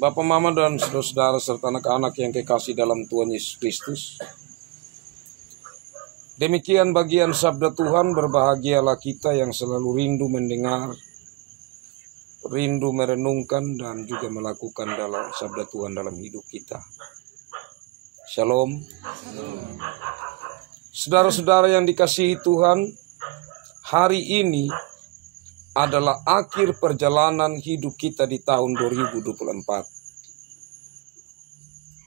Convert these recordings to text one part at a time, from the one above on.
Bapak, Mama, dan saudara-saudara serta anak-anak yang kekasih dalam Tuhan Yesus Kristus. Demikian bagian sabda Tuhan, berbahagialah kita yang selalu rindu mendengar, rindu merenungkan, dan juga melakukan dalam sabda Tuhan dalam hidup kita. Shalom. Saudara-saudara yang dikasihi Tuhan, hari ini adalah akhir perjalanan hidup kita di tahun 2024.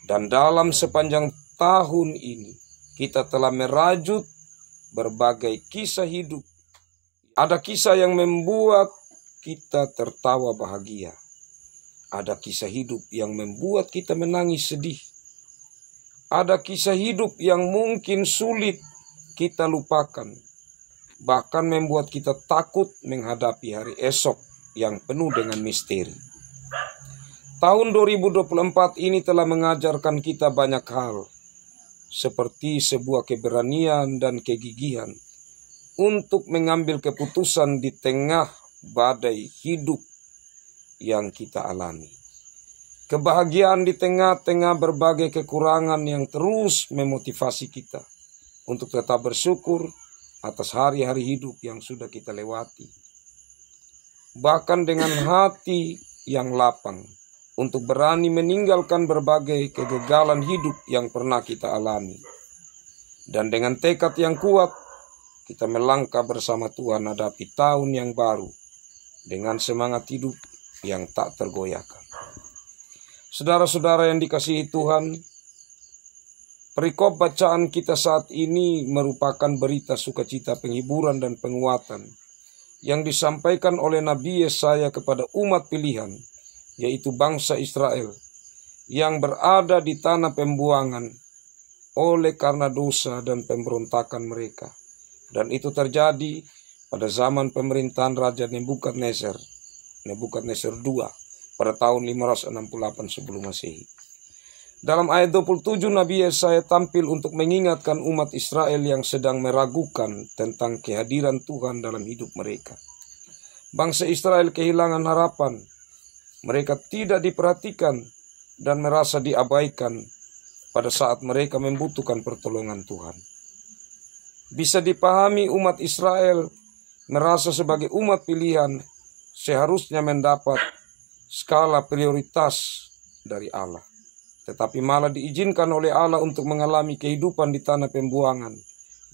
Dan dalam sepanjang tahun ini, kita telah merajut berbagai kisah hidup. Ada kisah yang membuat kita tertawa bahagia. Ada kisah hidup yang membuat kita menangis sedih. Ada kisah hidup yang mungkin sulit kita lupakan. Bahkan membuat kita takut menghadapi hari esok yang penuh dengan misteri. Tahun 2024 ini telah mengajarkan kita banyak hal, seperti sebuah keberanian dan kegigihan untuk mengambil keputusan di tengah badai hidup yang kita alami. Kebahagiaan di tengah-tengah berbagai kekurangan yang terus memotivasi kita untuk tetap bersyukur atas hari-hari hidup yang sudah kita lewati. Bahkan dengan hati yang lapang untuk berani meninggalkan berbagai kegagalan hidup yang pernah kita alami. Dan dengan tekad yang kuat, kita melangkah bersama Tuhan hadapi tahun yang baru dengan semangat hidup yang tak tergoyahkan. Saudara-saudara yang dikasihi Tuhan, perikop bacaan kita saat ini merupakan berita sukacita, penghiburan, dan penguatan yang disampaikan oleh Nabi Yesaya kepada umat pilihan, yaitu bangsa Israel yang berada di tanah pembuangan oleh karena dosa dan pemberontakan mereka. Dan itu terjadi pada zaman pemerintahan Raja Nebukadnezar II pada tahun 568 sebelum Masehi. Dalam ayat 27 Nabi Yesaya tampil untuk mengingatkan umat Israel yang sedang meragukan tentang kehadiran Tuhan dalam hidup mereka. Bangsa Israel kehilangan harapan. Mereka tidak diperhatikan dan merasa diabaikan pada saat mereka membutuhkan pertolongan Tuhan. Bisa dipahami umat Israel merasa sebagai umat pilihan seharusnya mendapat skala prioritas dari Allah. Tetapi malah diizinkan oleh Allah untuk mengalami kehidupan di tanah pembuangan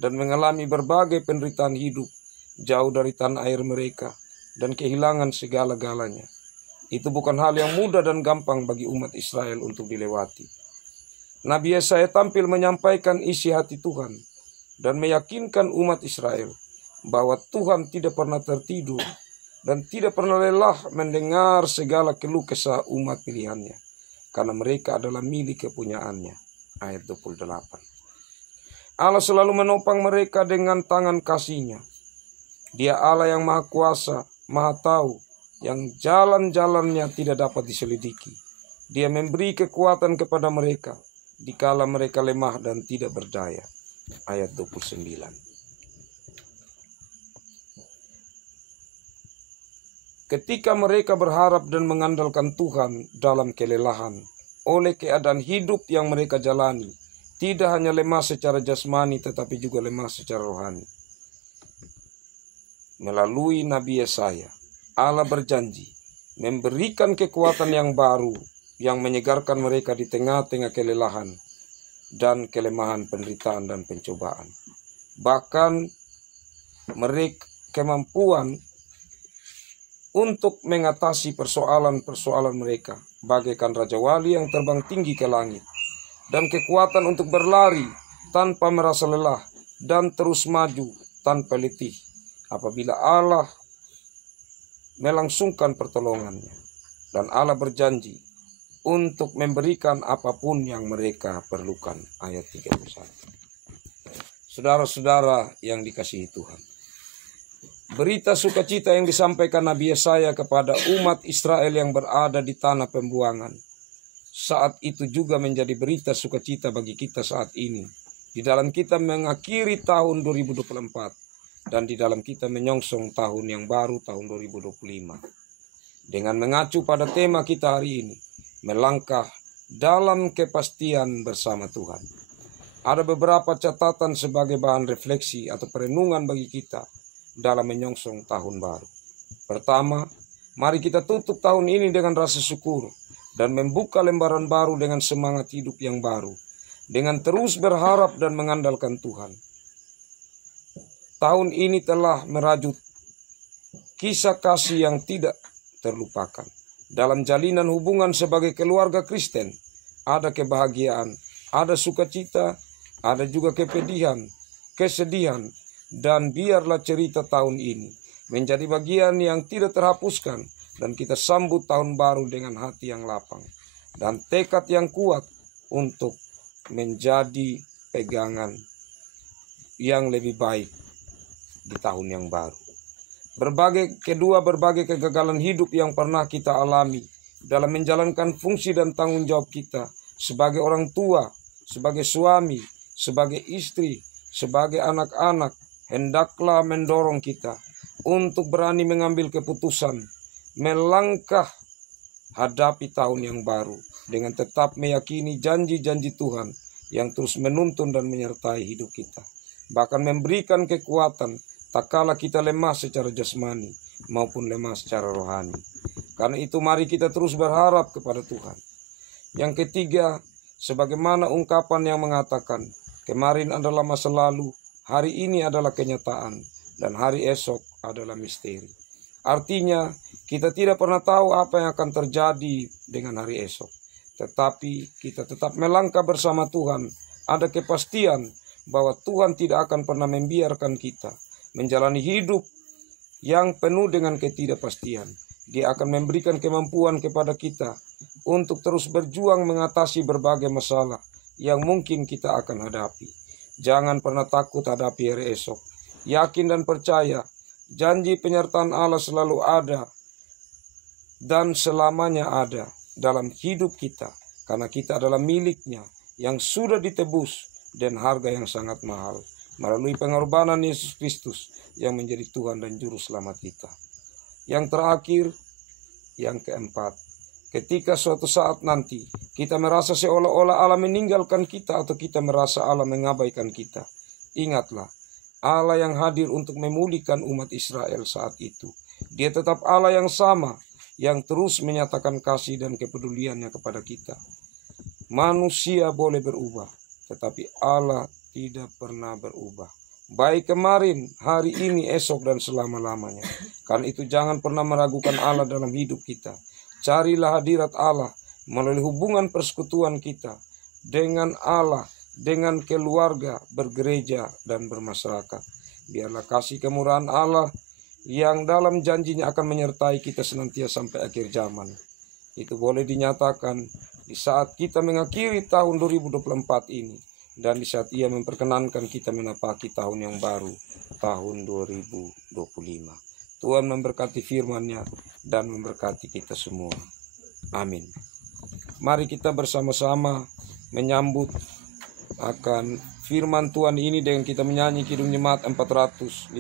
dan mengalami berbagai penderitaan hidup jauh dari tanah air mereka dan kehilangan segala-galanya. Itu bukan hal yang mudah dan gampang bagi umat Israel untuk dilewati. Nabi Yesaya tampil menyampaikan isi hati Tuhan dan meyakinkan umat Israel bahwa Tuhan tidak pernah tertidur dan tidak pernah lelah mendengar segala keluh kesah umat pilihannya, karena mereka adalah milik kepunyaannya. Ayat 28. Allah selalu menopang mereka dengan tangan kasih-Nya. Dia Allah yang maha kuasa, maha tahu, yang jalan-jalannya tidak dapat diselidiki. Dia memberi kekuatan kepada mereka dikala mereka lemah dan tidak berdaya. Ayat 29. Ketika mereka berharap dan mengandalkan Tuhan dalam kelelahan oleh keadaan hidup yang mereka jalani, tidak hanya lemah secara jasmani tetapi juga lemah secara rohani. Melalui Nabi Yesaya, Allah berjanji memberikan kekuatan yang baru yang menyegarkan mereka di tengah-tengah kelelahan dan kelemahan, penderitaan, dan pencobaan. Bahkan mereka kemampuan untuk mengatasi persoalan-persoalan mereka, bagaikan Raja Wali yang terbang tinggi ke langit, dan kekuatan untuk berlari tanpa merasa lelah dan terus maju tanpa letih apabila Allah melangsungkan pertolongannya. Dan Allah berjanji untuk memberikan apapun yang mereka perlukan. Ayat 31. Saudara-saudara yang dikasihi Tuhan, berita sukacita yang disampaikan Nabi Yesaya kepada umat Israel yang berada di tanah pembuangan saat itu juga menjadi berita sukacita bagi kita saat ini. Di dalam kita mengakhiri tahun 2024 dan di dalam kita menyongsong tahun yang baru, tahun 2025. Dengan mengacu pada tema kita hari ini, melangkah dalam kepastian bersama Tuhan. Ada beberapa catatan sebagai bahan refleksi atau perenungan bagi kita dalam menyongsong tahun baru. Pertama, mari kita tutup tahun ini dengan rasa syukur dan membuka lembaran baru dengan semangat hidup yang baru, dengan terus berharap dan mengandalkan Tuhan. Tahun ini telah merajut kisah kasih yang tidak terlupakan. Dalam jalinan hubungan sebagai keluarga Kristen, ada kebahagiaan, ada sukacita, ada juga kepedihan, kesedihan, dan biarlah cerita tahun ini menjadi bagian yang tidak terhapuskan, dan kita sambut tahun baru dengan hati yang lapang dan tekad yang kuat untuk menjadi pegangan yang lebih baik di tahun yang baru. Berbagai kegagalan hidup yang pernah kita alami dalam menjalankan fungsi dan tanggung jawab kita sebagai orang tua, sebagai suami, sebagai istri, sebagai anak-anak, hendaklah mendorong kita untuk berani mengambil keputusan, melangkah hadapi tahun yang baru dengan tetap meyakini janji-janji Tuhan yang terus menuntun dan menyertai hidup kita, bahkan memberikan kekuatan tak kala kita lemah secara jasmani maupun lemah secara rohani. Karena itu mari kita terus berharap kepada Tuhan. Yang ketiga, sebagaimana ungkapan yang mengatakan, kemarin adalah masa lalu, hari ini adalah kenyataan, dan hari esok adalah misteri. Artinya, kita tidak pernah tahu apa yang akan terjadi dengan hari esok. Tetapi kita tetap melangkah bersama Tuhan. Ada kepastian bahwa Tuhan tidak akan pernah membiarkan kita menjalani hidup yang penuh dengan ketidakpastian. Dia akan memberikan kemampuan kepada kita untuk terus berjuang mengatasi berbagai masalah yang mungkin kita akan hadapi. Jangan pernah takut hadapi hari esok. Yakin dan percaya, janji penyertaan Allah selalu ada dan selamanya ada dalam hidup kita, karena kita adalah miliknya yang sudah ditebus dan harga yang sangat mahal melalui pengorbanan Yesus Kristus yang menjadi Tuhan dan Juru Selamat kita. Yang terakhir, yang keempat, ketika suatu saat nanti kita merasa seolah-olah Allah meninggalkan kita atau kita merasa Allah mengabaikan kita, ingatlah, Allah yang hadir untuk memulihkan umat Israel saat itu, Dia tetap Allah yang sama, yang terus menyatakan kasih dan kepeduliannya kepada kita. Manusia boleh berubah, tetapi Allah tidak pernah berubah. Baik kemarin, hari ini, esok, dan selama-lamanya. Karena itu jangan pernah meragukan Allah dalam hidup kita. Carilah hadirat Allah melalui hubungan persekutuan kita dengan Allah, dengan keluarga, bergereja, dan bermasyarakat. Biarlah kasih kemurahan Allah yang dalam janjinya akan menyertai kita senantiasa sampai akhir zaman. Itu boleh dinyatakan di saat kita mengakhiri tahun 2024 ini. Dan di saat Ia memperkenankan kita menapaki tahun yang baru, tahun 2025. Tuhan memberkati firman-Nya dan memberkati kita semua. Amin. Mari kita bersama-sama menyambut akan firman Tuhan ini dengan kita menyanyi Kidung Jemaat 415.